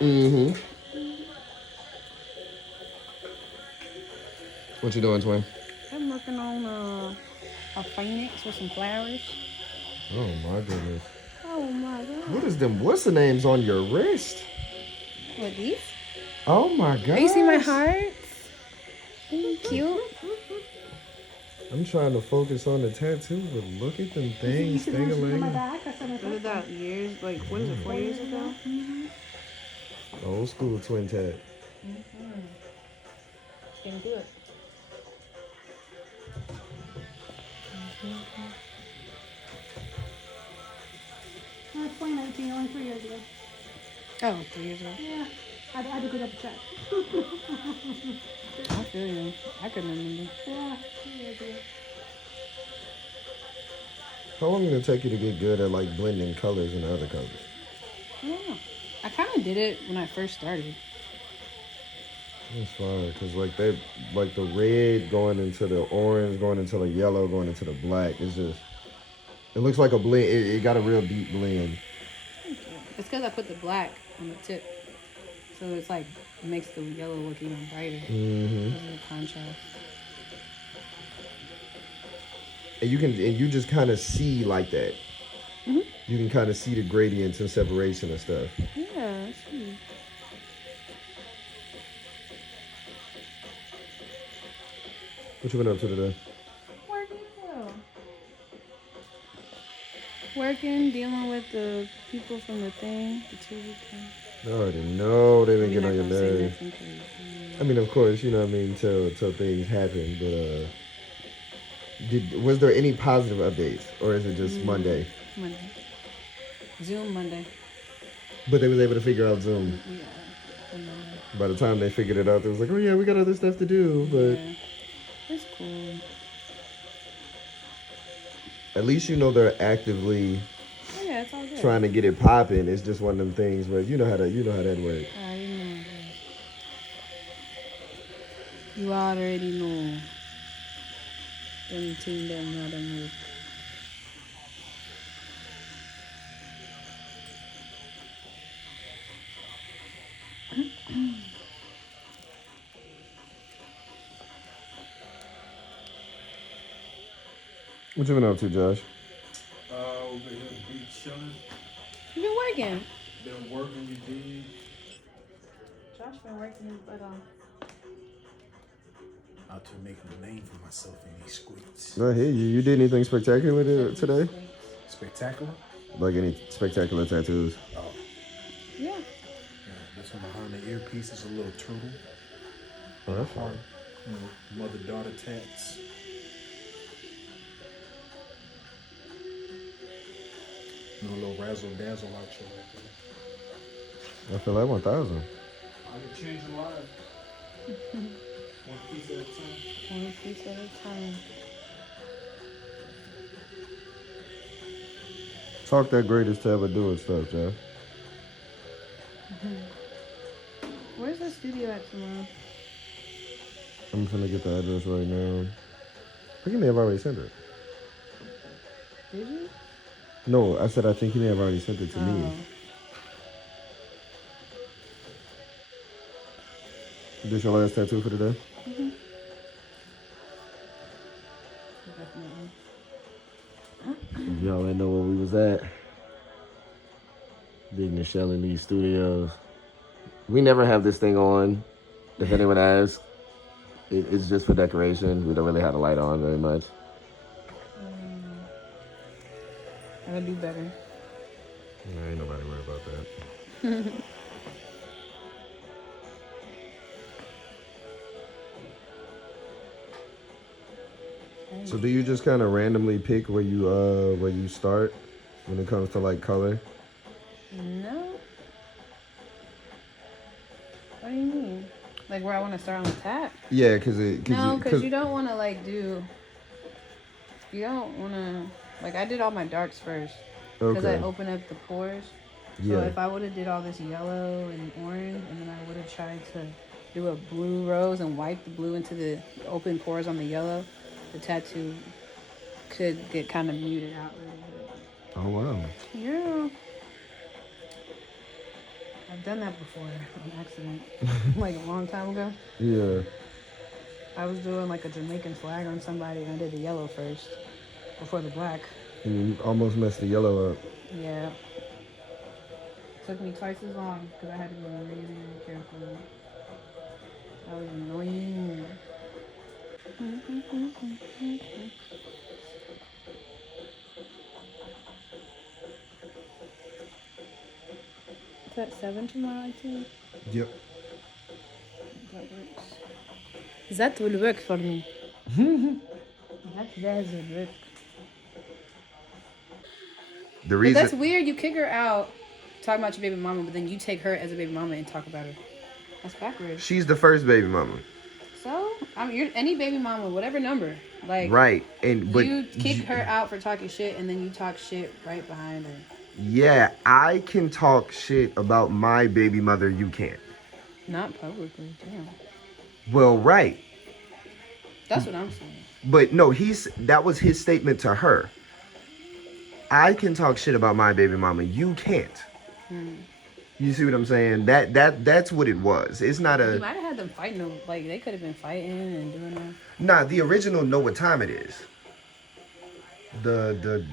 Mm-hmm. What you doing, twin? I'm working on a phoenix with some flowers. Oh my goodness. Oh my What god. is them? What's the names on your wrist? What, these? Oh my Oh, you see my gosh. hearts? Isn't it cute? I'm trying to focus on the tattoo, but look at them You things, see the one she did on my thing back? I said my What is birthday. that? Years? Like, what is it, 4 years ago? Mm-hmm. Old school twin tat. Mm-hmm. Can do it. No, 2019, only 3 years ago. Oh, 3 years ago. Yeah, I had to go double check. I feel you. I couldn't remember. Yeah, 3 years ago. How long did it take you to get good at like blending colors and other colors? I don't know. I kind of did it when I first started. That's fine, cause like they, like the red going into the orange, going into the yellow, going into the black. It's just, it looks like a blend. It got a real deep blend. Thank you. It's because I put the black on the tip. So it's like, it makes the yellow look even brighter Mm-hmm. because of the contrast. And you just kind of see like that. Mm-hmm. You can kind of see the gradients and separation and stuff. Yeah, I see. What you been up to today? Working too. Working, dealing with the people from the thing, the TV thing. I already know they've been We're getting not on your gonna say nerves. nothing because I mean, of course, you know what I mean, till things happen. But was there any positive updates, or is it just Monday? Monday. Zoom Monday. But they was able to figure out Zoom. Yeah. For Monday. By the time they figured it out, they was like, oh yeah, we got other stuff to do. But Yeah. It's cool. at least you know they're actively Oh yeah, it's all good. trying to get it popping. It's just one of them things where you know how that works. I already know. You already know. Them team them how to move. What you been up to, Josh? Over here, be chilling. You been working. Been working, you did. Josh been working, but Out to making a name for myself in these streets. I hear you. You did anything spectacular today? Spectacular? Like any spectacular tattoos? Oh, Yeah. yeah. This one behind the earpiece is a little turtle. Oh, that's fine. Heart. Mother-daughter tats. A little razzle-dazzle out your right there. I feel like 1,000. I can change a lot. One piece at a time. One piece at a time. Talk that greatest to ever do it stuff, Josh. Where's the studio at tomorrow? I'm gonna get the address right now. I think he may have already sent it. Did you? No, I said I think he may have already sent it to me. Oh. This your last tattoo for today? Mm-hmm. Definitely. If y'all ain't know where we was at, Big Michelle in these studios. We never have this thing on. If anyone asks, it's just for decoration. We don't really have the light on very much. I gotta do better. Yeah, ain't nobody worried about that. So do you just kind of randomly pick where you start when it comes to like color? No. What do you mean? Like where I want to start on the tap? Yeah, because you don't want to like do. You don't want to. Like I did all my darks first because I open up the pores. So if I would have did all this yellow and orange, and then I would have tried to do a blue rose and wipe the blue into the open pores on the yellow, the tattoo could get kind of muted out a little bit. Oh wow. Yeah. I've done that before on accident, like a long time ago. Yeah. I was doing like a Jamaican flag on somebody, and I did the yellow first before the black. And you almost messed the yellow up. Yeah. Took me twice as long because I had to be really, really careful. That was annoying. Is that 7 tomorrow, I think? Yep. That works. That will work for me. That does work. The But reason that's weird. You kick her out, talk about your baby mama, but then you take her as a baby mama and talk about her. That's backwards. she's the first baby mama. So, I mean, you're any baby mama, whatever number, like Right. But you kick her out for talking shit, and then you talk shit right behind her. yeah, I can talk shit about my baby mother, you can't. Not publicly, damn. Well, right. That's what I'm saying. But no, that was his statement to her. I can talk shit about my baby mama, you can't. You see what I'm saying? That's what it was. It's not You a might have had them fighting them. Like, they could have been fighting and doing that. Nah, the original know what time it is. The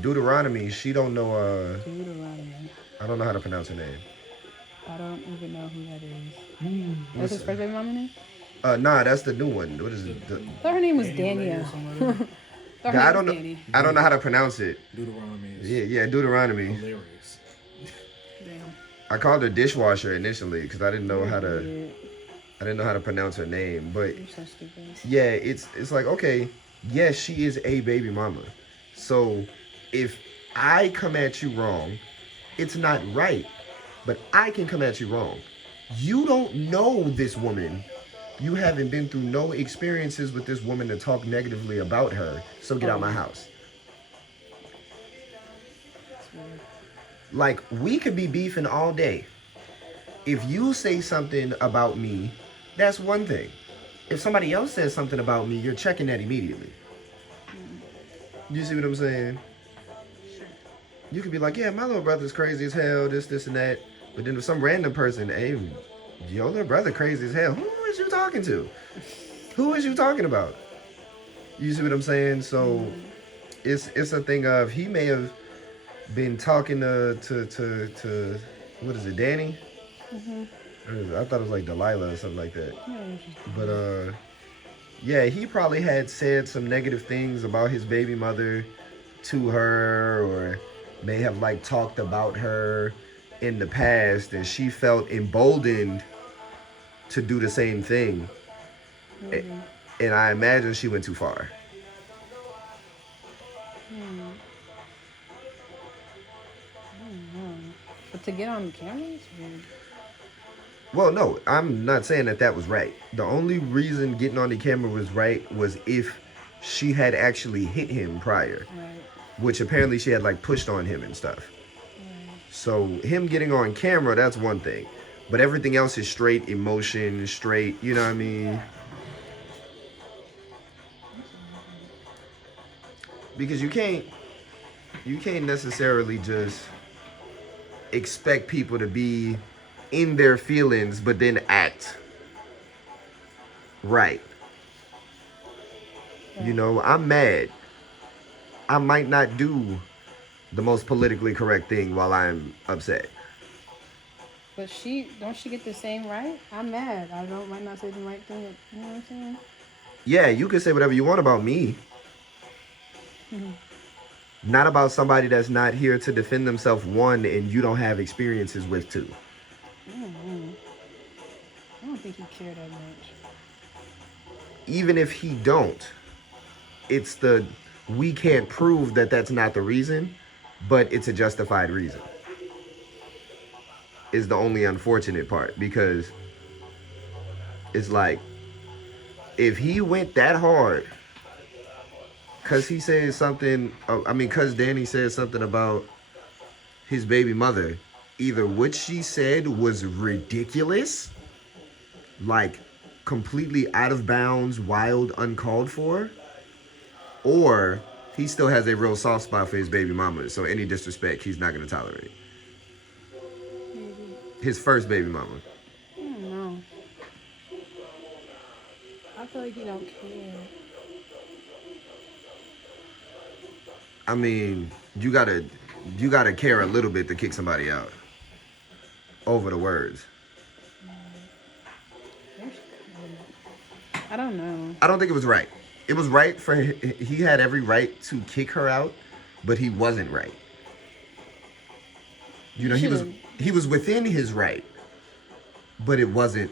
Deuteronomy, she don't know Deuteronomy. I don't know how to pronounce her name. I don't even know who that is. That's his first baby mama name? Nah, that's the new one. What is it? I thought her name was Danielle. I don't know. I don't know how to pronounce it. Deuteronomy is Yeah, Deuteronomy. hilarious. Damn. I called her dishwasher initially because I didn't know how to. Weird. I didn't know how to pronounce her name, but You're so stupid. yeah, it's like, okay, yes, she is a baby mama. So if I come at you wrong, it's not right, but I can come at you wrong. You don't know this woman. You haven't been through no experiences with this woman to talk negatively about her. So get out my house. That's weird. Like, we could be beefing all day. If you say something about me, that's one thing. If somebody else says something about me, you're checking that immediately. You see what I'm saying? Sure. You could be like, yeah, my little brother's crazy as hell, this, and that. But then if some random person, hey, your little brother crazy as hell, who is you talking to? Who is you talking about? You see what I'm saying? So it's a thing of, he may have been talking to what is it, Danny? I thought it was like Delilah or something like that. But yeah, he probably had said some negative things about his baby mother to her, or may have like talked about her in the past, and she felt emboldened to do the same thing. And I imagine she went too far. But to get on camera, it's weird. Well, no, I'm not saying that was right. The only reason getting on the camera was right was if she had actually hit him prior, Right. which apparently she had like pushed on him and stuff. So him getting on camera, that's one thing. But everything else is straight emotion, straight, you know what I mean? Because you can't necessarily just expect people to be in their feelings but then act right. You know, I'm mad. I might not do the most politically correct thing while I'm upset. But don't she get the same right? I'm mad. Might not say the right thing. You know what I'm saying? Yeah, you can say whatever you want about me. Not about somebody that's not here to defend themselves, one, and you don't have experiences with, two. I don't think he cared that much. Even if he don't, it's we can't prove that that's not the reason, but it's a justified reason. Is the only unfortunate part, because it's like, if he went that hard, because he said something, because Danny said something about his baby mother, either what she said was ridiculous, like completely out of bounds, wild, uncalled for, or he still has a real soft spot for his baby mama, so any disrespect he's not going to tolerate. Maybe. His first baby mama. I don't know. I feel like he don't care. I mean, you gotta care a little bit to kick somebody out over the words. I don't know. I don't think it was right. It was right for he had every right to kick her out, but he wasn't right. You know, he was within his right, but it wasn't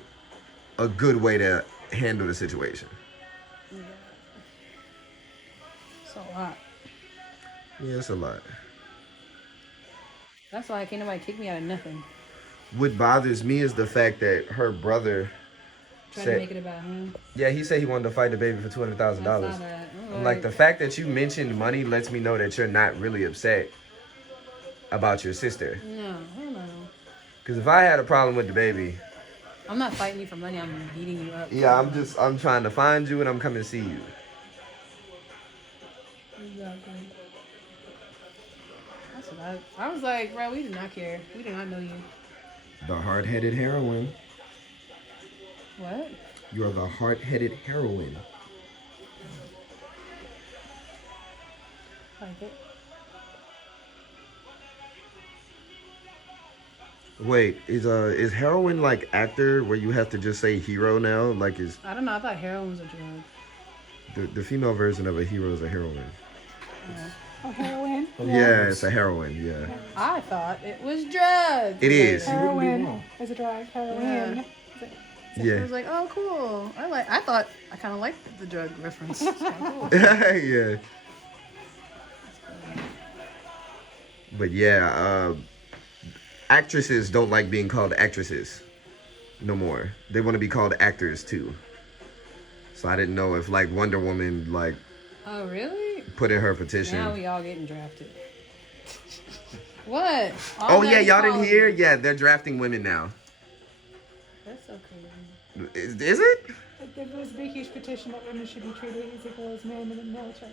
a good way to handle the situation. Yeah. It's a lot. Yeah, it's a lot. That's why can't nobody kick me out of nothing. What bothers me is the fact that her brother Try said, to make it about him. yeah, he said he wanted to fight the baby for $200,000. I'm like, the fact that you mentioned money lets me know that you're not really upset about your sister. No, hell no. Because if I had a problem with the baby, I'm not fighting you for money. I'm beating you up. yeah, I'm trying to find you and I'm coming to see you. Exactly. That's what I was like, bro, we did not care. We did not know you. The hard-headed heroine. What? You're the hard-headed heroine. Like it. Wait, is heroin like actor where you have to just say hero now? Like is I don't know. I thought heroin was a drug. the female version of a hero is a heroine. Oh, heroin? Yeah, it's a heroine. Yeah. I thought it was drugs. It is. Heroin is a drug. Heroin. Yeah. Is I Yeah. was like, oh, cool. I thought I kind of liked the drug reference. It's kinda cool. Yeah. But yeah, actresses don't like being called actresses no more. They want to be called actors too. So I didn't know if like Wonder Woman like Oh, really? put in her petition. Now we all getting drafted. What? Oh yeah, y'all didn't hear? Yeah, they're drafting women now. That's so crazy. Is it? There was a big, huge petition that women should be treated as equal as men in the military.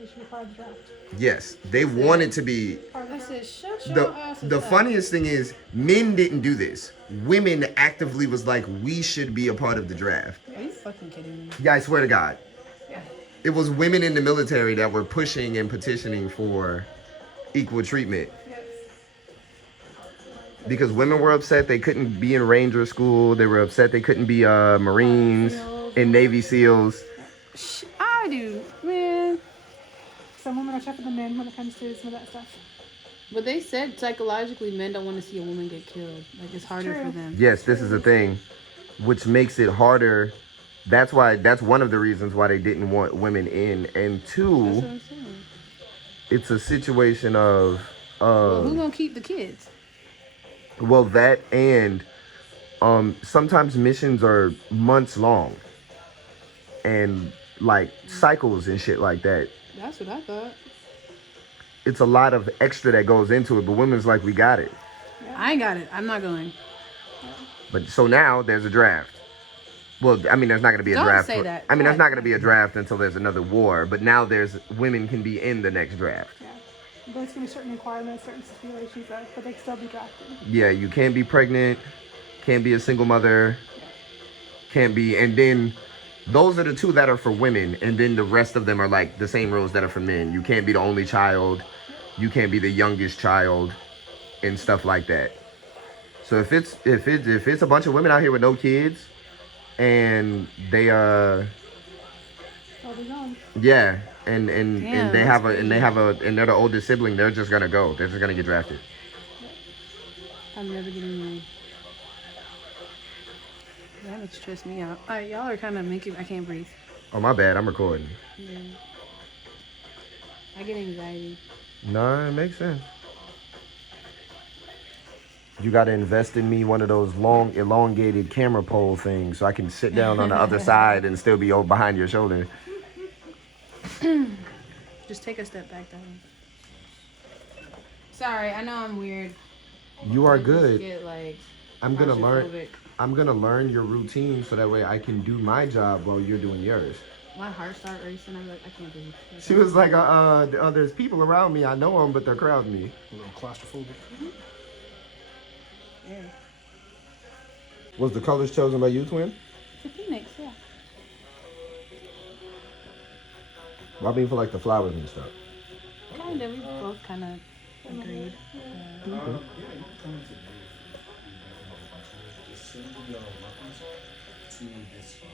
They should be part of the draft. Yes, they want it to be. I said, shut your The asses up. funniest thing is men didn't do this. Women actively was like, we should be a part of the draft. Are you fucking kidding me? Yeah, I swear to God. Yeah. It was women in the military that were pushing and petitioning for equal treatment. Because women were upset they couldn't be in Ranger School. They were upset they couldn't be Marines and Navy SEALs. I do, man. Some women are tougher than men when it comes to some of that stuff. But they said psychologically men don't want to see a woman get killed. Like, it's harder for them. Yes, this is the thing, which makes it harder. That's one of the reasons why they didn't want women in. And That's two, what I'm saying. it's a situation of Well, who gonna keep the kids? well, that and sometimes missions are months long and like cycles and shit like that. That's what I thought. It's a lot of extra that goes into it, but women's like, we got it. I ain't got it. I'm not going. But so now there's a draft. Well, I mean, there's not going to be a Don't draft. say that. I mean, there's God. not going to be a draft until there's another war. But now women can be in the next draft. Yeah. There's going to be certain requirements, certain situations, but they can still be drafted. Yeah, you can't be pregnant, can't be a single mother, can't be, and then those are the two that are for women, and then the rest of them are like the same rules that are for men. You can't be the only child, you can't be the youngest child, and stuff like that. So if it's a bunch of women out here with no kids, and they They'll be gone. yeah, and Damn, they that's have and they're the oldest sibling, they're just gonna go. They're just gonna get drafted. I'm never getting married. That would stress me out. All right, y'all are kind of making. I can't breathe. Oh my bad, I'm recording. Yeah. I get anxiety. No, it makes sense. You gotta invest in me one of those long, elongated camera pole things so I can sit down on the other side and still be over behind your shoulder. Just take a step back, darling. Sorry, I know I'm weird. You are I just good. Get, like, I'm gonna learn. claustrophobic. I'm gonna learn your routine so that way I can do my job while you're doing yours. My heart started racing. I'm like, I can't breathe. She was like, there's people around me. I know them, but they're crowding me. A little claustrophobic. Yeah. Was the colors chosen by you, twin? The Phoenix, yeah. Well, I mean, for like the flowers and stuff. Kinda, we both kind of agreed. Yeah, you can come into the booth. We can have a bunch of those. Just send the reference to this phone.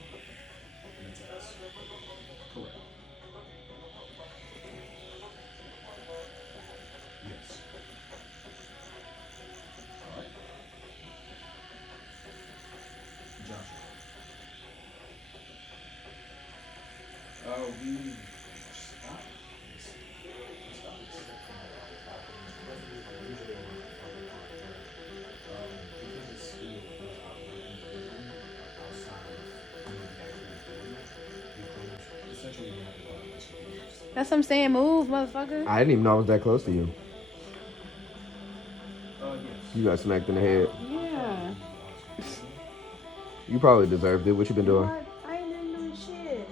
And it's us. Correct. Yes. Alright. Joshua. We stop this. Stop this. Usually around 5 o'clock. Because it's still operating outside of the actual building, we close. Essentially, we have to go out unless we leave. That's what I'm saying. Move, motherfucker. I didn't even know I was that close to you. Yes. You got smacked in the head. Yeah. You probably deserved it. What you been doing? What? I ain't been doing shit.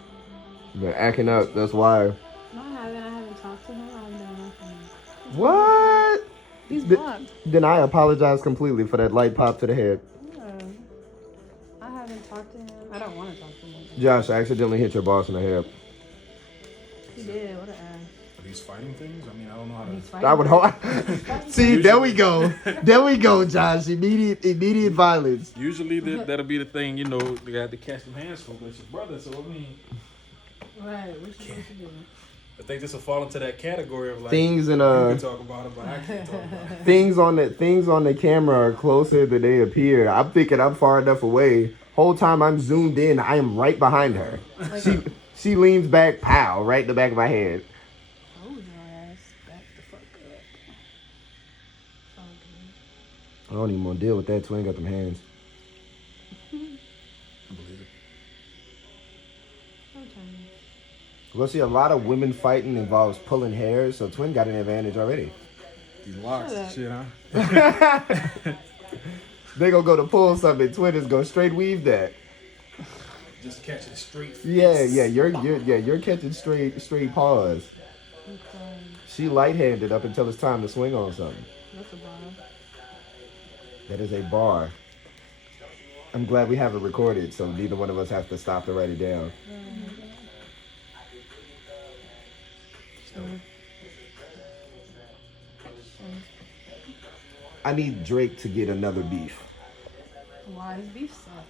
You been acting up. That's why. No, I haven't talked to him. I haven't done nothing. What? He's blocked. Then I apologize completely for that light pop to the head. Yeah. I haven't talked to him. I don't want to talk to him. Josh, I accidentally hit your boss in the head. He did. What an ass. Are these fighting things? I mean, I don't know how to. He's I fighting. would hope. See, there we go. There we go, Josh. Immediate violence. Usually that'll be the thing, you know, they got to catch some hands for, but it's your brother, so I mean, Right. What you supposed to do? I think this will fall into that category of like Things in you can talk about it, but I can't talk about it. things on the camera are closer than they appear. I'm thinking I'm far enough away. Whole time I'm zoomed in, I am right behind her. Like, She leans back, pow, right in the back of my head. oh, your ass. Back the fuck up. It's all good. I don't even want to deal with that. Twin got them hands. Sometimes. Well, see, a lot of women fighting involves pulling hair, so Twin got an advantage already. These locks Shut and up. shit, huh? They gonna go to pull something. Twin is gonna straight weave that. Just catching straight. Yeah, you're catching straight paws. I'm crying. She light-handed up until it's time to swing on something. That's a bomb. That is a bar. I'm glad we have it recorded, so neither one of us has to stop to write it down. I need Drake to get another beef. Why his beef suck?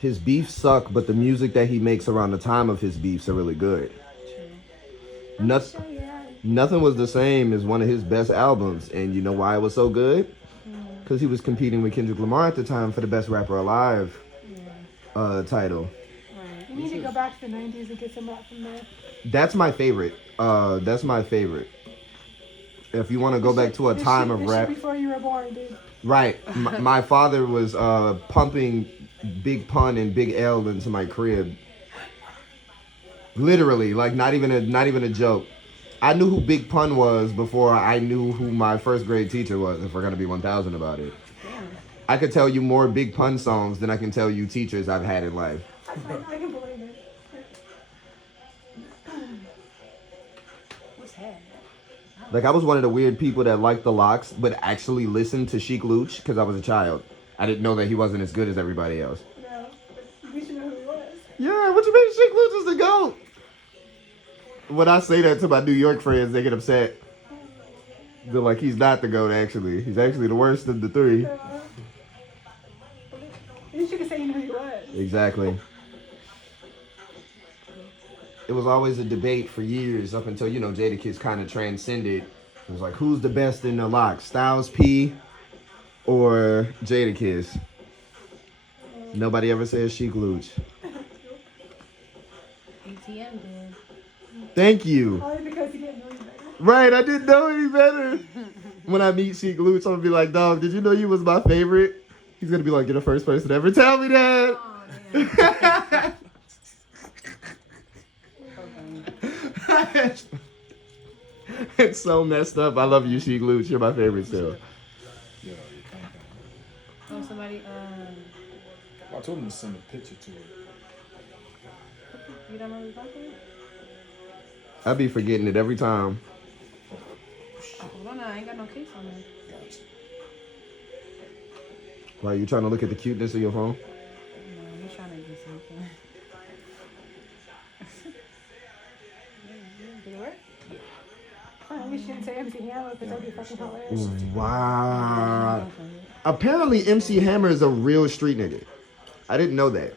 His beefs suck, but the music that he makes around the time of his beefs are really good. True. Nothing was the same as one of his best albums, and you know why it was so good? Because he was competing with Kendrick Lamar at the time for the Best Rapper Alive title. Right. You need to go back to the 90s and get some rap from there. That's my favorite. That's my favorite. If you want to go back to a time of rap, Before you were born, dude. right? My father was pumping Big Pun and Big L into my crib. Literally, like not even a joke. I knew who Big Pun was before I knew who my first grade teacher was. If we're gonna be 1,000 about it, I could tell you more Big Pun songs than I can tell you teachers I've had in life. I can believe it. What's happening? Like I was one of the weird people that liked the Locks, but actually listened to Sheik Luch because I was a child. I didn't know that he wasn't as good as everybody else. No, but we should know who he was. Yeah, what you mean Sheik Luch is the GOAT? When I say that to my New York friends, they get upset. They're like, he's not the GOAT, actually. He's actually the worst of the three. You should have said you knew who he was. Exactly. It was always a debate for years up until, Jadakiss kind of transcended. It was like, who's the best in the Locks? Styles P or Jadakiss? Nobody ever says Sheik Luch. ATM did. Thank you. Probably because he didn't know you better. Right, I didn't know any better. When I meet Sheik Luch, I'm gonna be like, dog, did you know you was my favorite? He's gonna be like, you're the first person to ever tell me that. Oh, okay. It's so messed up. I love you, Sheik Luch. You're my favorite still. Yeah, you can't. Oh, somebody, I told him to send a picture to it. you don't know what we're talking about? I be forgetting it every time. Oh, hold on, I ain't got no case on there. Gotcha. Why, you trying to look at the cuteness of your phone? At least you didn't say MC Hammer because that'd be fucking hilarious. Wow. Apparently, MC Hammer is a real street nigga. I didn't know that.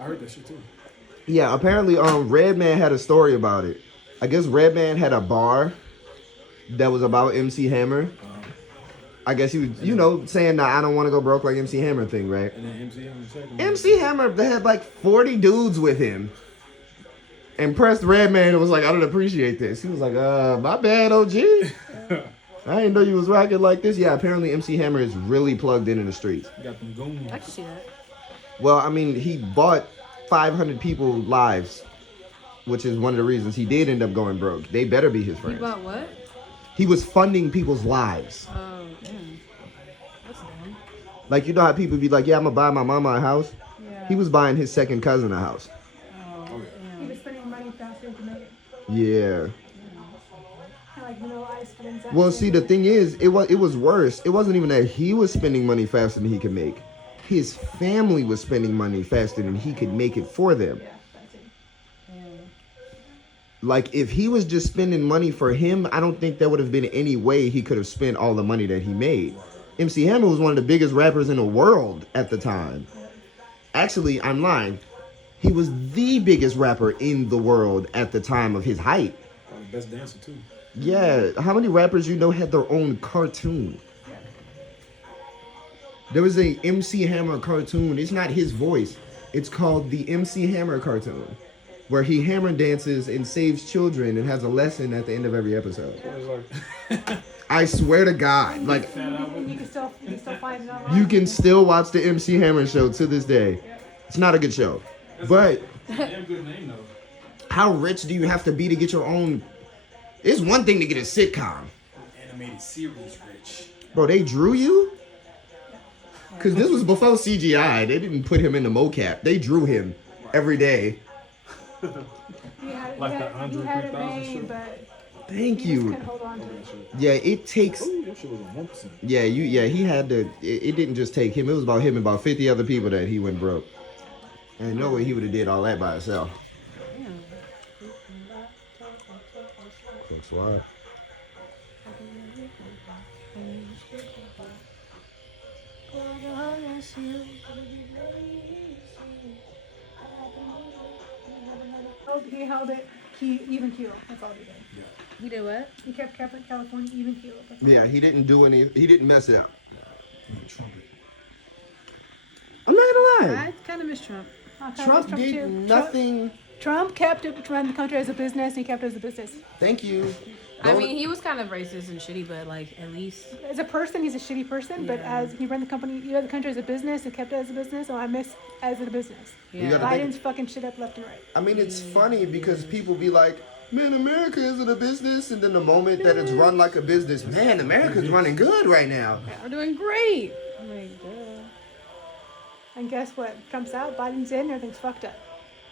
I heard that shit too. Yeah, apparently, Redman had a story about it. I guess Redman had a bar that was about MC Hammer. I guess he was, saying that I don't want to go broke like MC Hammer thing, right? And then MC Hammer second. MC Hammer, they had like 40 dudes with him. And pressed Redman and was like, I don't appreciate this. He was like, my bad, OG. I didn't know you was rocking like this. Yeah, apparently MC Hammer is really plugged in the streets. You got them goons. I can see that. Well, I mean, he bought 500 people lives, which is one of the reasons he did end up going broke. They better be his friends. He bought what? He was funding people's lives. Oh, damn. That's dumb. Like, you know how people be like, yeah, I'm going to buy my mama a house? Yeah. He was buying his second cousin a house. Oh, He damn. was spending money faster to make it. Yeah. Like ice cream. Well, see, the thing is, it was worse. It wasn't even that he was spending money faster than he could make. His family was spending money faster than he could make it for them. Yeah, that's it. Like, if he was just spending money for him, I don't think there would have been any way he could have spent all the money that he made. MC Hammer was one of the biggest rappers in the world at the time. Actually, I'm lying. He was the biggest rapper in the world at the time of his height. Probably best dancer too. Yeah, how many rappers you know had their own cartoon? There was a MC Hammer cartoon. It's not his voice. It's called the MC Hammer cartoon, where he hammer dances and saves children and has a lesson at the end of every episode. So it's like, I swear to God, like, And you can still find it online. you can still watch the MC Hammer show to this day. It's not a good show, but damn good name though. how rich do you have to be to get your own? It's one thing to get a sitcom. Animated series rich. Bro, they drew you? Because this was before CGI. They didn't put him in the mocap. They drew him every day. He had, Like he the had, Andre he had it 3000 made, shit? but Thank he just you. couldn't hold on to it. Yeah, it takes. Ooh, that shit was on 1%. Yeah, he had to. It didn't just take him. It was about him and about 50 other people that he went broke. And no way he would have did all that by himself. That's why. He held it even keel. That's all he did. He did what? He kept California even keel. That's all. Yeah, he didn't do any. He didn't mess it up. Trumpet. I'm not gonna lie. I kind of miss Trump. I kinda Trump miss did too. nothing. Trump kept it run the country as a business. And he kept it as a business. Thank you. I mean, he was kind of racist and shitty, but like at least As a person, he's a shitty person. But Yeah. as he ran the company, the country as a business and kept it as a business. So I miss as a business. You gotta think- Biden's fucking shit up left and right. I mean, it's funny because people be like, man, America isn't a business. And then the moment that it's run like a business, man, America's running good right now. we're doing great. I'm like, duh. And guess what? Trump's out. Biden's in. Everything's fucked up.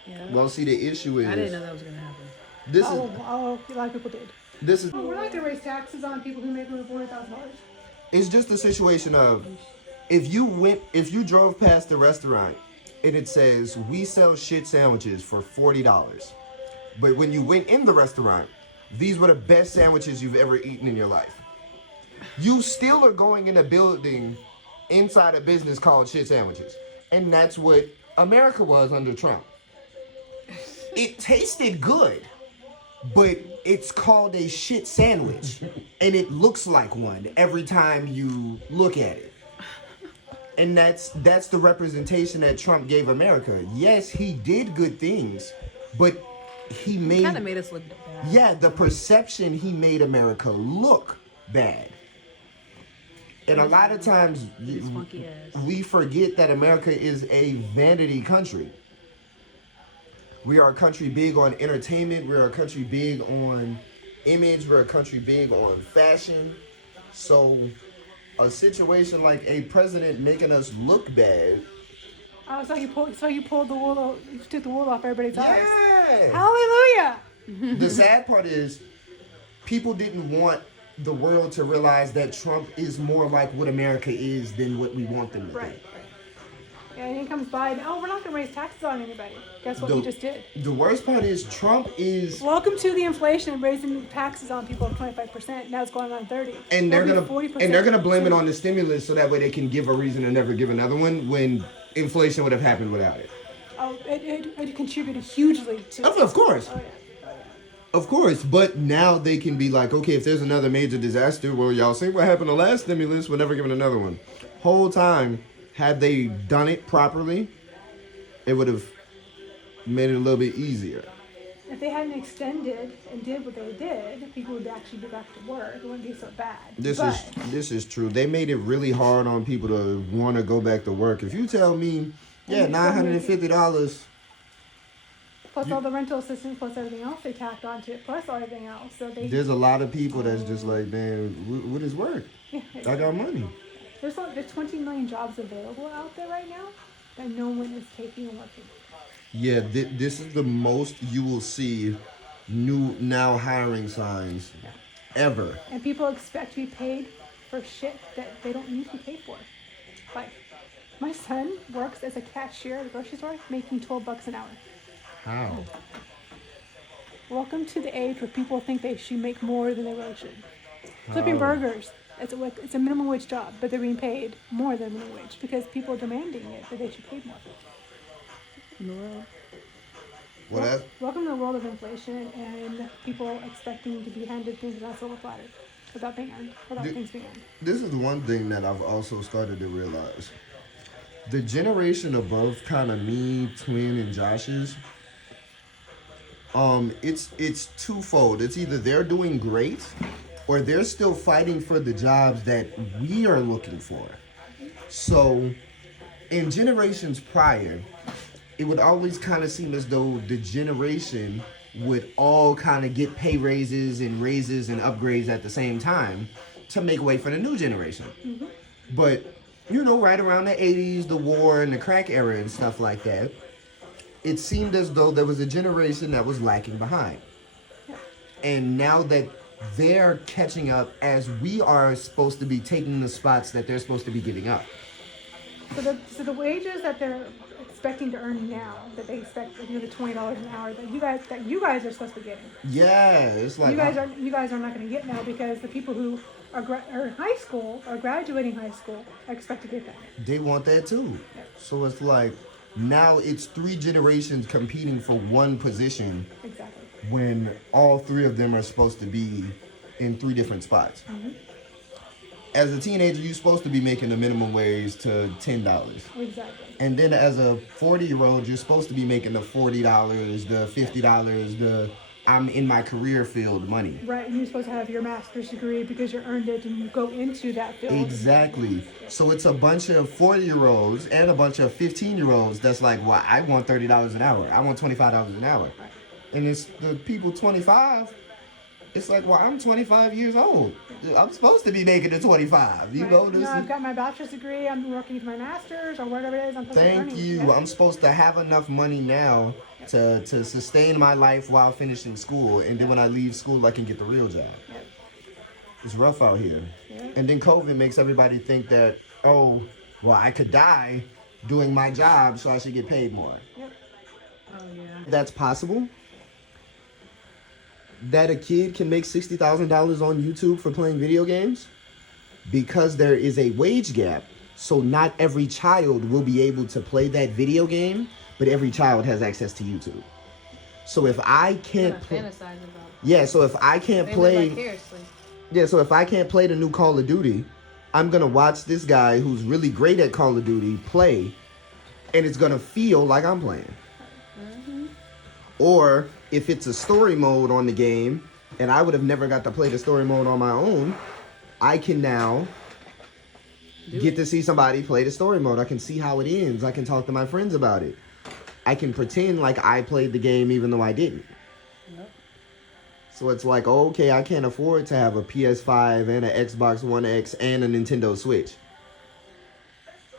Yeah. Well, see, the issue is, I didn't know that was gonna happen. this A lot of people did. is We're not gonna raise taxes on people who make over $400,000. it's just a situation of if you drove past the restaurant and it says we sell shit sandwiches for $40, but when you went in the restaurant, these were the best sandwiches you've ever eaten in your life. You still are going in a building inside a business called shit sandwiches, and that's what America was under Trump. It tasted good, but it's called a shit sandwich, and it looks like one every time you look at it. And that's the representation that Trump gave America. Yes, he did good things, but he made Kind of made us look bad. yeah, the perception he made America look bad. And a lot of times His funky ass. we forget that America is a vanity country. We are a country big on entertainment. We're a country big on image. We're a country big on fashion. So a situation like a president making us look bad. Oh, so you pulled the wool, you took the wool off everybody's eyes. Yeah. Hallelujah! The sad part is people didn't want the world to realize that Trump is more like what America is than what we want them to Right. be. And he comes by and, oh, we're not going to raise taxes on anybody. Guess what we just did? The worst part is Trump is... Welcome to the inflation and raising taxes on people of 25%. Now it's going on 30. And they're gonna 40%. and they're gonna blame it on the stimulus so that way they can give a reason to never give another one when inflation would have happened without it. Oh, it contributed hugely to it. Of course. Oh, yeah. Of course, but now they can be like, okay, if there's another major disaster, well, y'all see what happened the last stimulus, we're never giving another one. Whole time, had they done it properly, it would have made it a little bit easier. If they hadn't extended and did what they did, people would actually be back to work. It wouldn't be so bad. This is true. They made it really hard on people to want to go back to work. If you tell me, yeah, $950. Plus all the rental assistance, plus everything else they tacked onto it, plus everything else. So There's a lot of people that's just like, man, what is work? I got money. There's 20 million jobs available out there right now that no one is taking and working. Yeah, this is the most you will see new now hiring signs ever. And people expect to be paid for shit that they don't need to be paid for. Like, my son works as a cashier at a grocery store, making $12 an hour. How? Welcome to the age where people think they should make more than they really should. Flipping burgers, it's a minimum wage job, but they're being paid more than minimum wage because people are demanding it, that they should pay more. Welcome to the world of inflation and people expecting to be handed things on a silver platter without things being earned. This is one thing that I've also started to realize. The generation above kind of me, Twin, and Josh's, it's twofold. It's either they're doing great or they're still fighting for the jobs that we are looking for. So in generations prior, it would always kind of seem as though the generation would all kind of get pay raises and upgrades at the same time to make way for the new generation. Mm-hmm. But, right around the 80s, the war and the crack era and stuff like that, it seemed as though there was a generation that was lacking behind. And now that they're catching up as we are supposed to be taking the spots that they're supposed to be giving up. So the wages that they're expecting to earn now, that they expect, the $20 an hour that you guys are supposed to be getting. Yeah, it's like you guys are not going to get now because the people who are in high school or graduating high school expect to get that. They want that too. Yeah. So it's like now it's 3 generations competing for one position. Exactly. When all 3 of them are supposed to be in 3 different spots. Mm-hmm. As a teenager, you're supposed to be making the minimum wage to $10. Exactly. And then as a 40-year-old, you're supposed to be making the $40, the $50, the I'm in my career field money. Right, and you're supposed to have your master's degree because you earned it and you go into that field. Exactly. So it's a bunch of 40-year-olds and a bunch of 15-year-olds that's like, well, I want $30 an hour. I want $25 an hour. Right. And it's the people 25. It's like, well, I'm 25 years old. I'm supposed to be making the 25. You know, I've got my bachelor's degree. I'm working for my master's or whatever it is. Thank you. Yeah. I'm supposed to have enough money now to sustain my life while finishing school. And then when I leave school, I can get the real job. Yep. It's rough out here. Yep. And then COVID makes everybody think that, oh, well, I could die doing my job, so I should get paid more. Yep. Oh, yeah. That's possible. That a kid can make $60,000 on YouTube for playing video games because there is a wage gap. So not every child will be able to play that video game, but every child has access to YouTube. So if I can't so if I can't play, so if I can't play the new Call of Duty, I'm gonna watch this guy who's really great at Call of Duty play, and it's gonna feel like I'm playing. Mm-hmm. Or if it's a story mode on the game, and I would have never got to play the story mode on my own, I can now get to see somebody play the story mode. I can see how it ends. I can talk to my friends about it. I can pretend like I played the game even though I didn't. Yep. So it's like, okay, I can't afford to have a PS5 and an Xbox One X and a Nintendo Switch.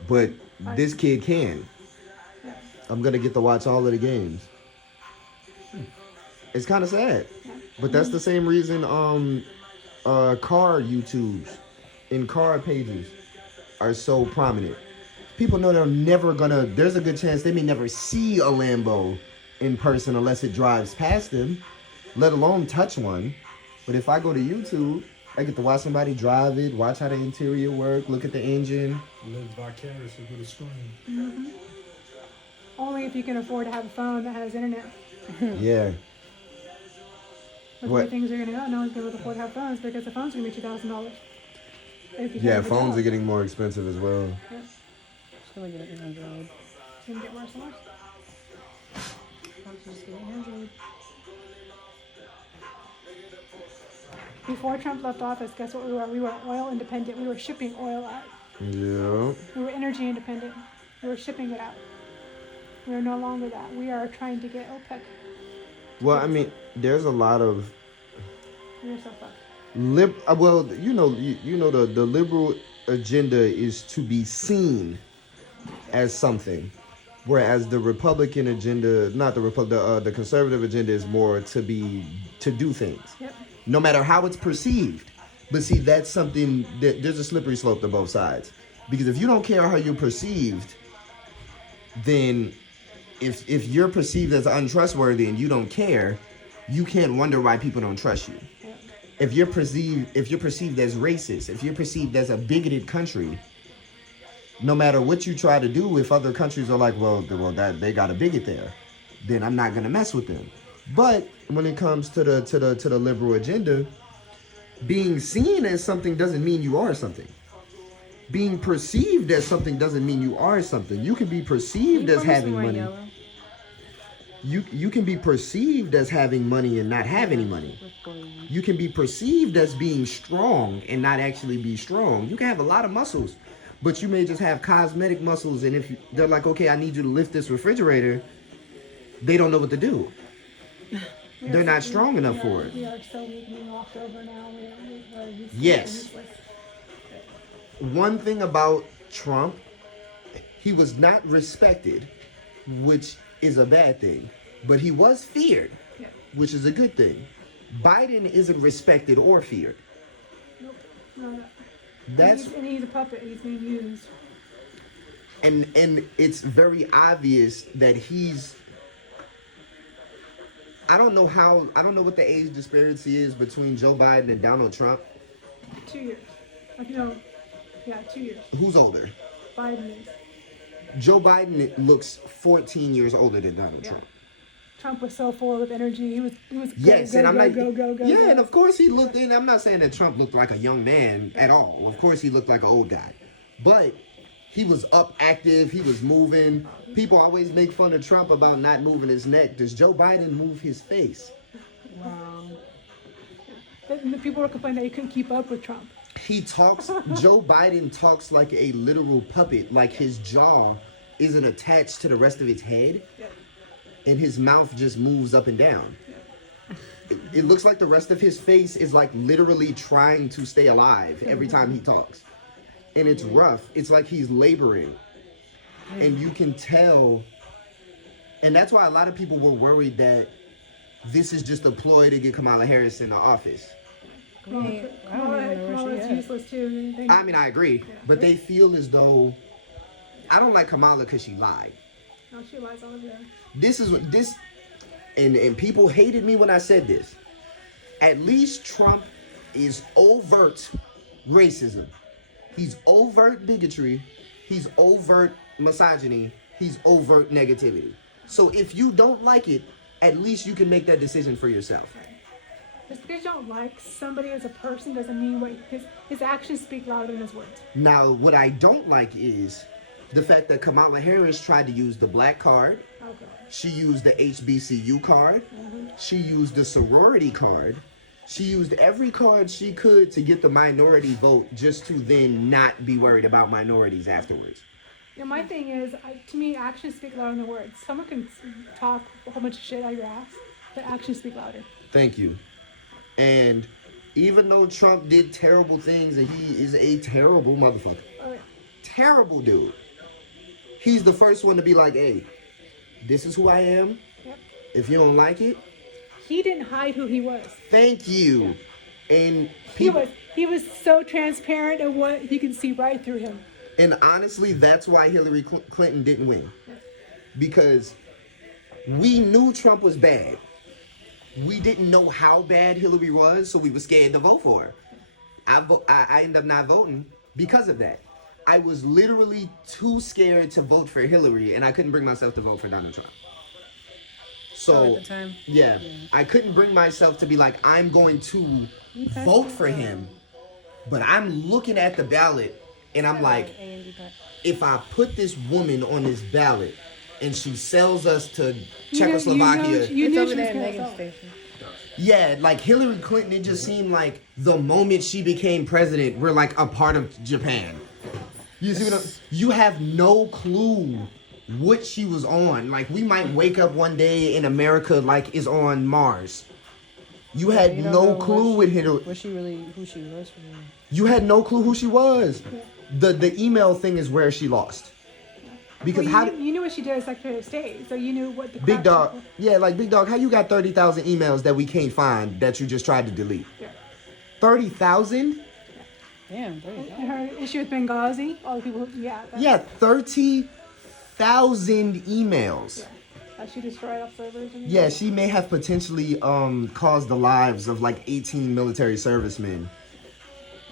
But this kid can. I'm going to get to watch all of the games. It's kind of sad, but that's the same reason car YouTubes and car pages are so prominent. people know they're never gonna. There's a good chance they may never see a Lambo in person unless it drives past them, let alone touch one. But if I go to YouTube, I get to watch somebody drive it, watch how the interior work, look at the engine. Live vicariously with a screen. Mm-hmm. Only if you can afford to have a phone that has internet. Yeah. But the way things are going to go, no one's going to afford to have phones because the phone's going to be $2,000. Yeah, phones are getting more expensive as well. Yeah. Just gonna get an Android. It's going to get worse and worse. I'm just getting an Android. Before Trump left office, guess what we were? We were oil independent. We were shipping oil out. Yeah. We were energy independent. We were shipping it out. We are no longer that. We are trying to get OPEC. Well, I mean, there's a lot of We are so fucked. well, you know the liberal agenda is to be seen as something, whereas the Republican agenda, not the the conservative agenda is more to do things, Yep. no matter how it's perceived. But see, that's something that there's a slippery slope to both sides, because if you don't care how you're perceived, then if you're perceived as untrustworthy and you don't care, you can't wonder why people don't trust you. Yep. If you're perceived as racist, if you're perceived as a bigoted country, no matter what you try to do, if other countries are like, well, that they got a bigot there, then I'm not gonna mess with them. But when it comes to the liberal agenda, being seen as something doesn't mean you are something. Being perceived as something doesn't mean you are something. You can be perceived as having money. You can be perceived as having money and not have any money. You can be perceived as being strong and not actually be strong. You can have a lot of muscles, but you may just have cosmetic muscles. And if they're like, okay, I need you to lift this refrigerator, they don't know what to do. They're not strong enough for it. We are so weak and walked over now. We're Yes. One thing about Trump, he was not respected, which is a bad thing, but he was feared, which is a good thing. Biden isn't respected or feared. Nope. No. That's and he's a puppet. He's being used. and it's very obvious that he's. I don't know what the age disparity is between Joe Biden and Donald Trump. 2 years. No. Yeah, 2 years. Who's older? Biden is. Joe Biden looks 14 years older than Donald Trump. Trump was so full of energy. He was yes, go, and I'm go, like, go. Yeah, and of course he looked. And I'm not saying that Trump looked like a young man at all. Of course he looked like an old guy, but he was up, active. He was moving. People always make fun of Trump about not moving his neck. Does Joe Biden move his face? Wow. The people were complaining that he couldn't keep up with Trump. He talks. Joe Biden talks like a literal puppet. Like his jaw isn't attached to the rest of his head. Yeah. And his mouth just moves up and down. It looks like the rest of his face is like literally trying to stay alive every time he talks. And it's rough. It's like he's laboring. And you can tell. And that's why a lot of people were worried that this is just a ploy to get Kamala Harris in the office. Kamala's useless too. I mean, I agree. But they feel as though. I don't like Kamala because she lied. No, she lies all over there. This is what this, and people hated me when I said this. At least Trump is overt racism. He's overt bigotry. He's overt misogyny. He's overt negativity. So if you don't like it, at least you can make that decision for yourself. Just because you don't like somebody as a person doesn't mean what his actions speak louder than his words. Now, what I don't like is the fact that Kamala Harris tried to use the black card. Oh, God. She used the HBCU card. She used the sorority card. She used every card she could to get the minority vote just to then not be worried about minorities afterwards. Yeah, my thing is, to me, actions speak louder than words. Someone can talk a whole bunch of shit out of your ass, but actions speak louder. Thank you. And even though Trump did terrible things and he is a terrible motherfucker, terrible dude, he's the first one to be like, hey, this is who I am. Yep. If you don't like it. He didn't hide who he was. Thank you. Yeah. And he was so transparent and what you can see right through him. And honestly, that's why Hillary Clinton didn't win. Because we knew Trump was bad. We didn't know how bad Hillary was, so we were scared to vote for her. I ended up not voting because of that. I was literally too scared to vote for Hillary, and I couldn't bring myself to vote for Donald Trump. So, at the time? Yeah, I couldn't bring myself to be like, I'm going to vote for him, but I'm looking at the ballot, and I'm like, if I put this woman on this ballot, and she sells us to Czechoslovakia. It's over there in Megan's station. Yeah, like Hillary Clinton, it just seemed like the moment she became president, we're like a part of Japan. You see what you have no clue what she was on. Like, we might wake up one day in America like is on Mars. You had no clue with Hillary. Was she really who she was for me? You had no clue who she was. The email thing is where she lost. Because you knew what she did as Secretary of State, so you knew what the Big Dog. Yeah, like Big Dog. How you got 30,000 emails that we can't find that you just tried to delete? Yeah. 30,000? Damn, 30,000. And her issue with Benghazi, all the people, Yeah, 30,000 emails. Yeah. She destroyed off servers. Yeah, she may have potentially caused the lives of like 18 military servicemen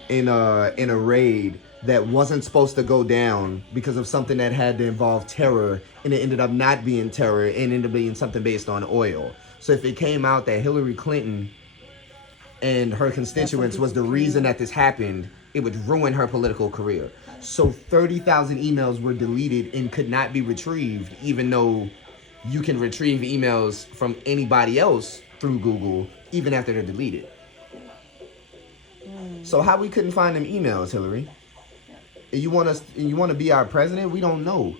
in a raid that wasn't supposed to go down because of something that had to involve terror, and it ended up not being terror and ended up being something based on oil. So if it came out that Hillary Clinton and her constituents was the reason that this happened, it would ruin her political career. So 30,000 emails were deleted and could not be retrieved, even though you can retrieve emails from anybody else through Google, even after they're deleted. So how we couldn't find them emails, Hillary? You want to be our president? We don't know.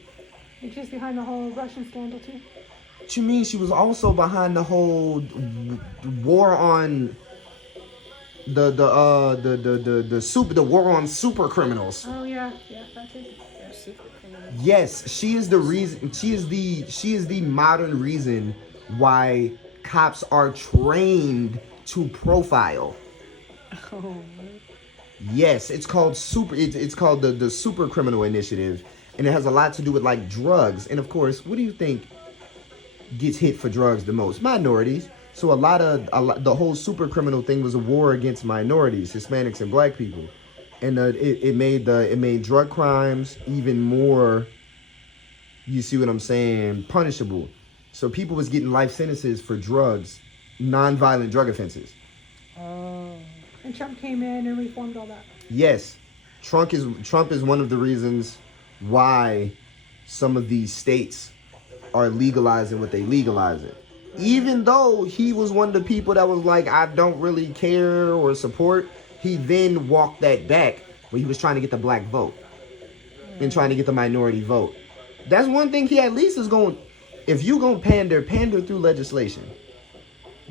And she's behind the whole Russian scandal too. What you mean? She was also behind the whole war on the war on super criminals. Oh yeah, that's it. Super criminal. Yes, she is the reason. She is the modern reason why cops are trained to profile. Oh. Yes, it's called It's called the Super Criminal Initiative, and it has a lot to do with like drugs. And of course, what do you think gets hit for drugs the most? Minorities. So the whole super criminal thing was a war against minorities, Hispanics and Black people, and it made drug crimes even more. You see what I'm saying? Punishable. So people was getting life sentences for drugs, non-violent drug offenses. Oh. And Trump came in and reformed all that. Yes, Trump is one of the reasons why some of these states are legalizing what they legalizing. Even though he was one of the people that was like, I don't really care or support, he then walked that back when he was trying to get the black vote and trying to get the minority vote. That's one thing he at least is going. If you gonna pander through legislation.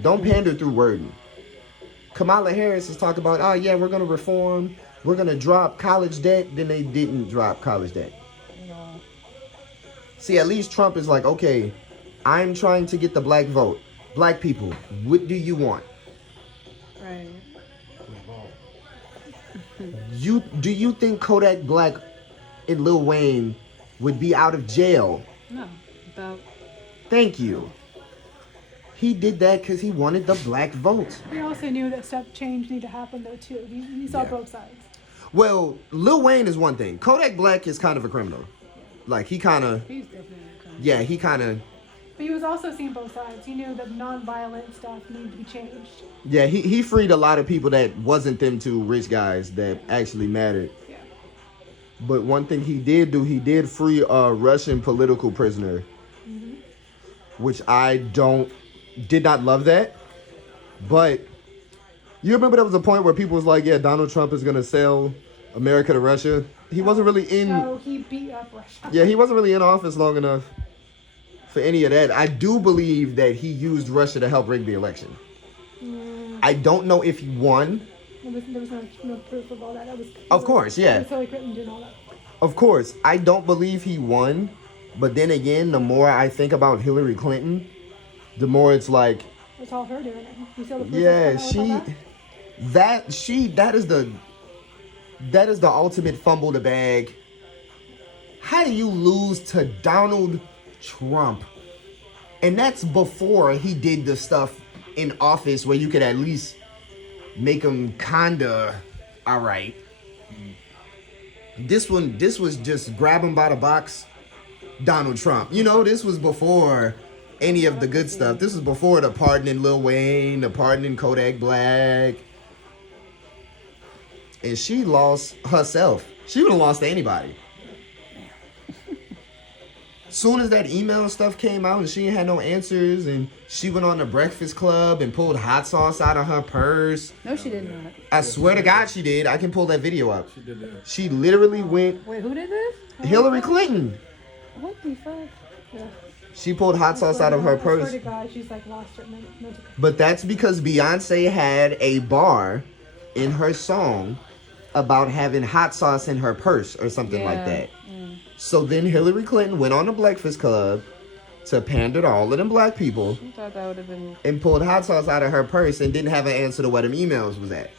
Don't pander through wording. Kamala Harris is talking about, oh yeah, we're gonna reform, we're gonna drop college debt. Then they didn't drop college debt. No. See, at least Trump is like, okay, I'm trying to get the black vote. Black people, what do you want? Right. Do you think Kodak Black and Lil Wayne would be out of jail? No. Thank you. He did that because he wanted the black vote. He also knew that change needed to happen though too. He saw both sides. Well, Lil Wayne is one thing. Kodak Black is kind of a criminal. Like He's definitely a criminal. Yeah, he kind of. But he was also seeing both sides. He knew that non-violent stuff needed to be changed. Yeah, he freed a lot of people that wasn't them two rich guys that actually mattered. Yeah. But one thing he did do, he did free a Russian political prisoner, which I did not love that. But you remember there was a point where people was like, yeah, Donald Trump is going to sell America to Russia. He wasn't really in. So he beat up Russia. Yeah, he wasn't really in office long enough for any of that. I do believe that he used Russia to help rig the election. I don't know if he won. There was no proof of all that. Of course, yeah. It was Hillary Clinton doing all that. Of course, I don't believe he won. But then again, the more I think about Hillary Clinton, the more it's like, it's all her doing it. You saw the proof that is the ultimate fumble the bag How do you lose to Donald Trump? And that's before he did the stuff in office where you could at least make him kinda all right. This was just grab him by the box, Donald Trump. You know, this was before any of the good stuff. This is before the pardoning Lil Wayne, the pardoning Kodak Black. And she lost herself. She would have lost to anybody. Soon as that email stuff came out and she ain't had no answers and she went on the Breakfast Club and pulled hot sauce out of her purse. No, she did not. I swear to God she did. I can pull that video up. She did that. She literally went... Wait, who did this? Hillary Clinton. What the fuck? Yeah. She pulled hot sauce out of her I swear purse. to God, she's like lost her mental. But that's because Beyonce had a bar in her song about having hot sauce in her purse or something like that. So then Hillary Clinton went on the Breakfast Club to pander to all of them black people She thought that would have been. and pulled hot sauce out of her purse and didn't have an answer to where them emails was at.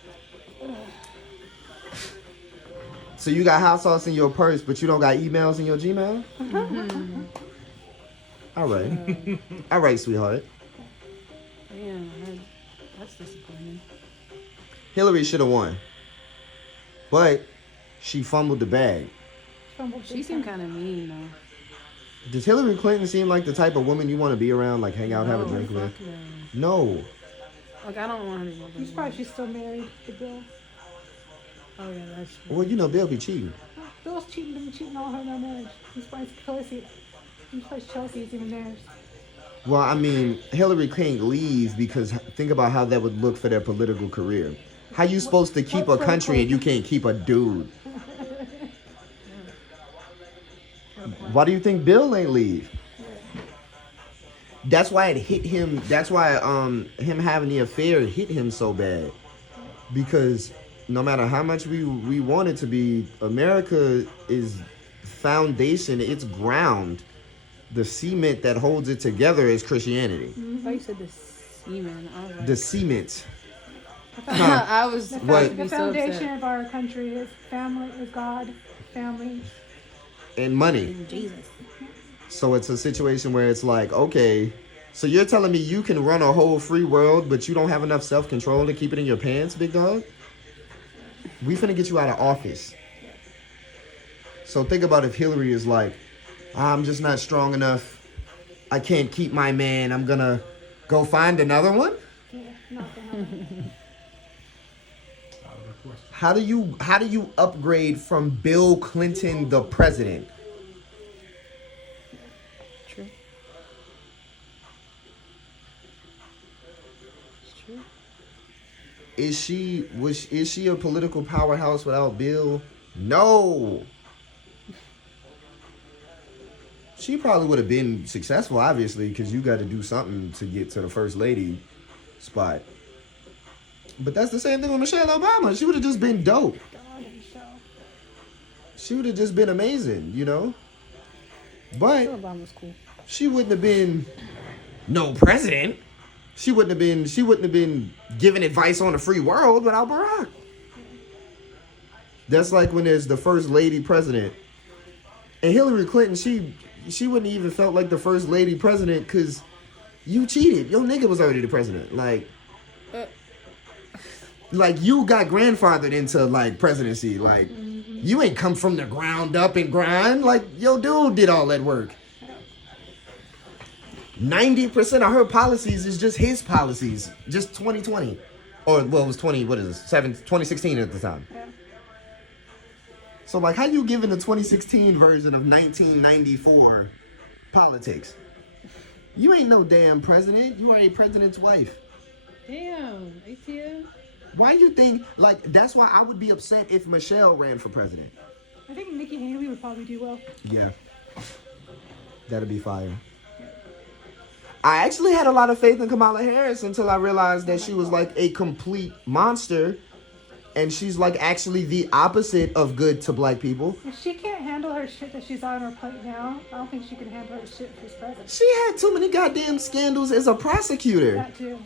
So you got hot sauce in your purse, but you don't got emails in your Gmail? All right. All right, sweetheart. Damn, that's disappointing. Hillary should have won. But she fumbled the bag. She seemed kind of mean though. Does Hillary Clinton seem like the type of woman you want to be around, like hang out, have a drink with? Fuck no. No. Like I don't want her to go. She's probably she's still married to Bill. Oh yeah, that's true. Well, you know, Bill be cheating. Bill's cheating all her in their marriage. He's probably Chelsea. He's probably Chelsea's even theirs. Well, I mean, Hillary can't leave because think about how that would look for their political career. How you supposed to keep a country and you can't keep a dude? Why do you think Bill ain't leave? That's why it hit him. That's why him having the affair hit him so bad. Because no matter how much we want it to be, America is foundation, its ground, the cement that holds it together is Christianity. I thought you said the semen. I was like, The cement. I was The, about to the be so foundation upset. of our country is family, is God, family. And money. Jesus. So it's a situation where it's like, okay, so you're telling me you can run a whole free world, but you don't have enough self-control to keep it in your pants, big dog? We finna get you out of office. So think about if Hillary is like, I'm just not strong enough. I can't keep my man. I'm gonna go find another one? Yeah, not gonna happen. How do you upgrade from Bill Clinton, the president? True. It's true. Is she a political powerhouse without Bill? No. She probably would have been successful, obviously, because you got to do something to get to the first lady spot. But that's the same thing with Michelle Obama. She would have just been dope. God himself. She would have just been amazing, you know? But Obama's cool. she wouldn't have been no president. She wouldn't have been giving advice on the free world without Barack. That's like when there's the first lady president. And Hillary Clinton, she wouldn't even felt like the first lady president because you cheated. Your nigga was already the president. Like you got grandfathered into like presidency. Like you ain't come from the ground up and grind. Like your dude did all that work. 90% of her policies is just his policies. Just 2020. Or well, it was 2016 at the time. Yeah. So like how you giving the 2016 version of 1994 politics? You ain't no damn president. You are a president's wife. Damn, ATM. Why you think, like, that's why I would be upset if Michelle ran for president. I think Nikki Haley would probably do well. Yeah. That'd be fire. I actually had a lot of faith in Kamala Harris until I realized that she was like a complete monster. And she's like actually the opposite of good to black people. If she can't handle her shit that she's on her plate now, I don't think she can handle her shit if she's president. She had too many goddamn scandals as a prosecutor. That too.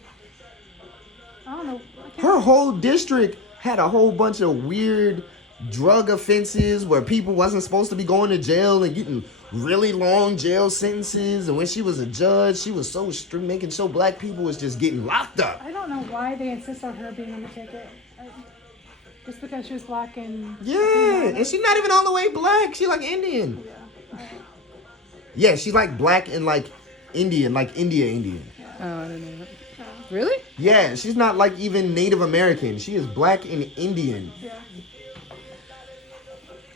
I don't know. Her whole district had a whole bunch of weird drug offenses where people wasn't supposed to be going to jail and getting really long jail sentences. And when she was a judge, she was so strict, making sure black people was just getting locked up. I don't know why they insist on her being on the ticket. Just because she was black and... Yeah, and she's not even all the way black. She like Indian. Yeah. Yeah, she's like black and like Indian, like Indian. Oh, I didn't know that. Really? Yeah, she's not like even Native American. She is black and Indian. Yeah.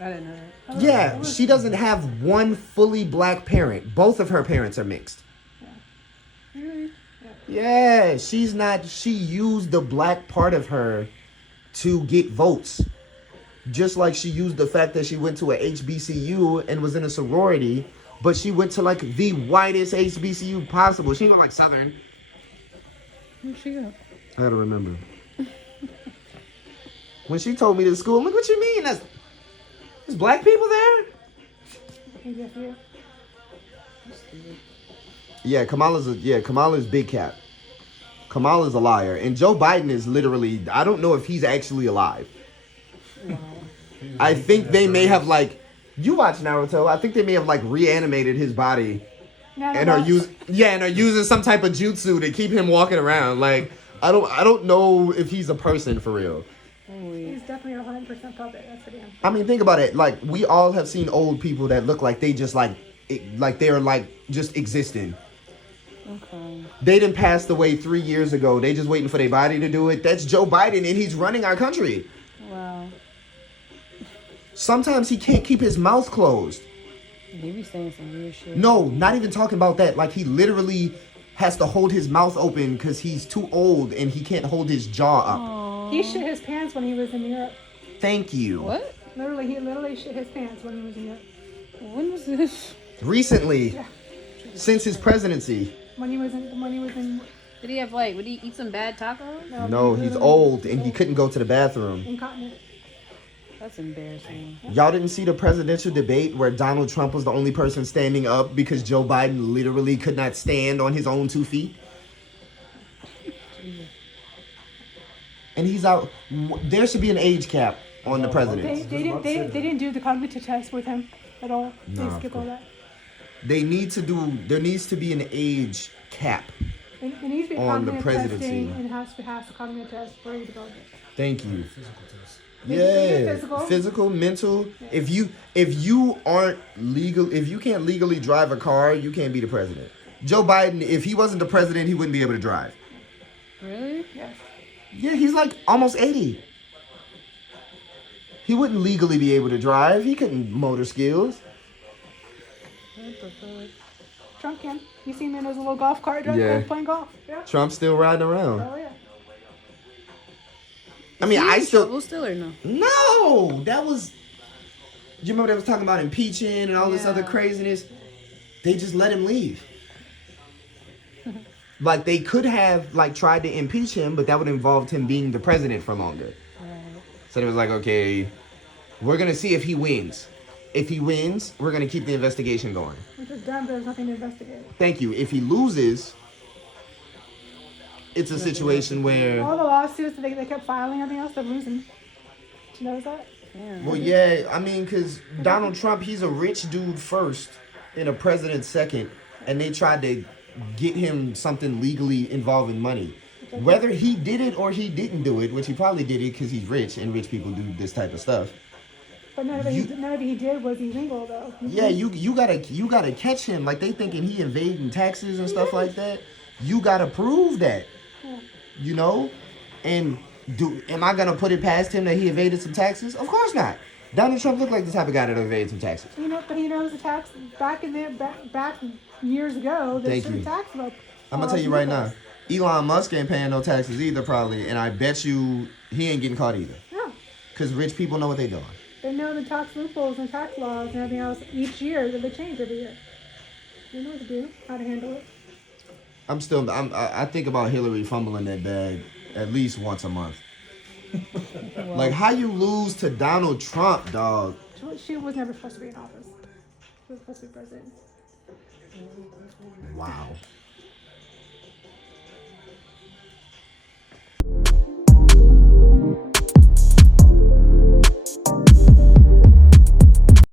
I didn't know that. Yeah, she doesn't have one fully black parent. Both of her parents are mixed. Really? Yeah, she's not. She used the black part of her to get votes. Just like she used the fact that she went to a HBCU and was in a sorority, but she went to like the whitest HBCU possible. She ain't going like Southern. Where'd she go? I gotta remember. When she told me to school, look what you mean. There's black people there? Maybe a few. Yeah, Kamala's big cap. Kamala's a liar. And Joe Biden is literally, I don't know if he's actually alive. Wow. I think they may have like, you watch Naruto, I think they may have like reanimated his body and are using some type of jutsu to keep him walking around. Like, I don't know if he's a person for real. He's definitely a 100% puppet. That's for damn. I mean, think about it. Like, we all have seen old people that look like they just like they're like just existing. Okay. They done passed away 3 years ago. They just waiting for their body to do it. That's Joe Biden, and he's running our country. Wow. Sometimes he can't keep his mouth closed. He be saying some weird shit. No, not even talking about that. Like, he literally has to hold his mouth open because he's too old and he can't hold his jaw up. Aww. He shit his pants when he was in Europe. Thank you. What? He literally shit his pants when he was in Europe. When was this? Recently, Yeah. since his presidency. When he was in. Did he have like? Would he eat some bad tacos? No, he's old and he couldn't go to the bathroom. Incontinent. That's embarrassing. Y'all didn't see the presidential debate where Donald Trump was the only person standing up because Joe Biden literally could not stand on his own 2 feet? And he's out. There should be an age cap on the presidency. They didn't do the cognitive test with him at all. They Nah, skipped all that. There needs to be an age cap. It needs to be On the cognitive presidency. testing and it has to pass the cognitive test for you to go there. Thank you. Physical test. Yeah, physical, mental. If you aren't legal, if you can't legally drive a car, you can't be the president. Joe Biden, if he wasn't the president, he wouldn't be able to drive. Really? Yes. Yeah, he's like almost 80. He wouldn't legally be able to drive. He couldn't motor skills. What the fuck? Trump can. You see him in his little golf cart playing golf. Yeah. Trump's still riding around. Oh yeah. I mean, Is he in trouble still or no? No, that was. You remember they was talking about impeaching and all this other Yeah. craziness? They just let him leave. Like, they could have like tried to impeach him, but that would involve him being the president for longer. Right. So it was like, okay, we're gonna see if he wins. If he wins, we're gonna keep the investigation going. Which is done, but there's nothing to investigate. Thank you. If he loses, it's a situation where. All the lawsuits that they kept filing, everything else, they're losing. Did you notice that? Yeah. Well, yeah, I mean, because Donald Trump, he's a rich dude first and a president second, and they tried to get him something legally involving money. Whether he did it or he didn't do it, which he probably did it because he's rich and rich people do this type of stuff. But none of it he did was illegal, though. Yeah, you gotta catch him. Like, they thinking he evading taxes and stuff like that. You gotta prove that. You know? And am I gonna put it past him that he evaded some taxes? Of course not. Donald Trump looked like the type of guy that evaded some taxes. But he knows the tax back years ago. There's Thank certain you. tax law. I'm gonna tell you right now, Elon Musk ain't paying no taxes either, probably, and I bet you he ain't getting caught either. No. Cause rich people know what they doing. They know the tax loopholes and tax laws and everything else each year that they change every year. They know what to do, how to handle it. I think about Hillary fumbling that bag at least once a month. Like, how you lose to Donald Trump, dog? She was never supposed to be in office. She was supposed to be president. Wow.